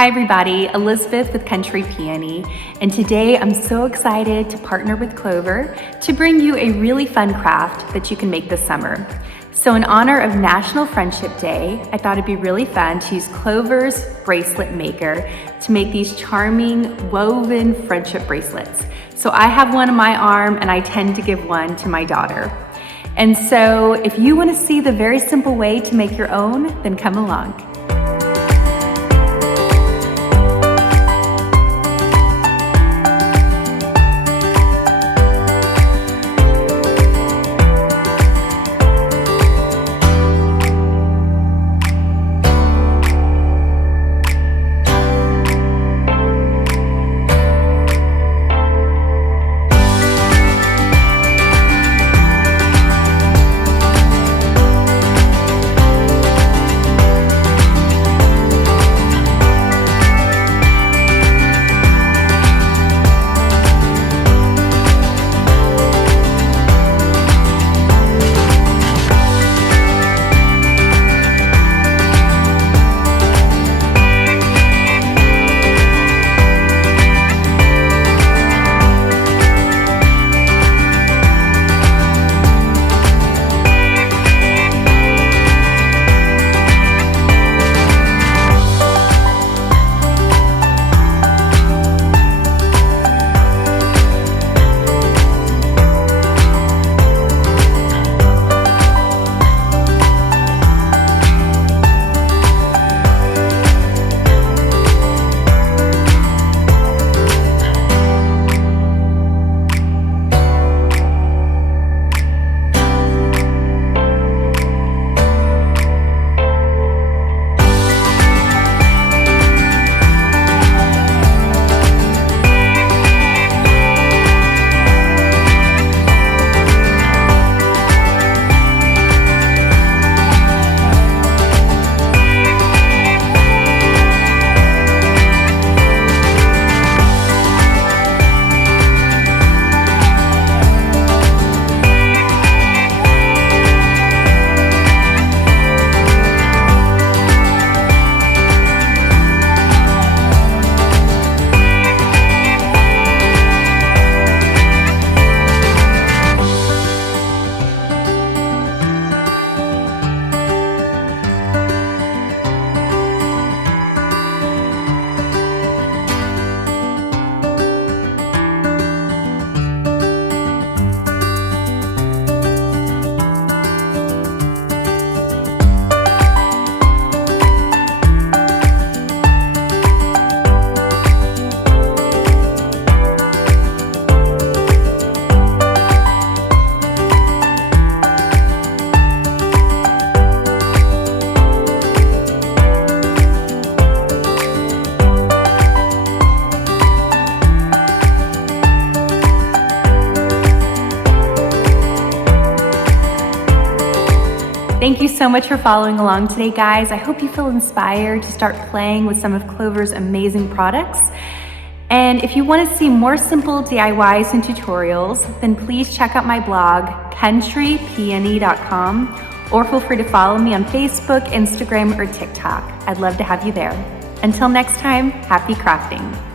Hi everybody, Elizabeth with Country Peony, and today I'm so excited to partner with Clover to bring you a really fun craft that you can make this summer. So in honor of National Friendship Day, I thought it'd be really fun to use Clover's Bracelet Maker to make these charming woven friendship bracelets. So I have one on my arm and I tend to give one to my daughter. And so if you want to see the very simple way to make your own, then come along. Thank you so much for following along today, guys. I hope you feel inspired to start playing with some of Clover's amazing products. And if you want to see more simple DIYs and tutorials, then please check out my blog, countrypeony.com, or feel free to follow me on Facebook, Instagram, or TikTok. I'd love to have you there. Until next time, happy crafting.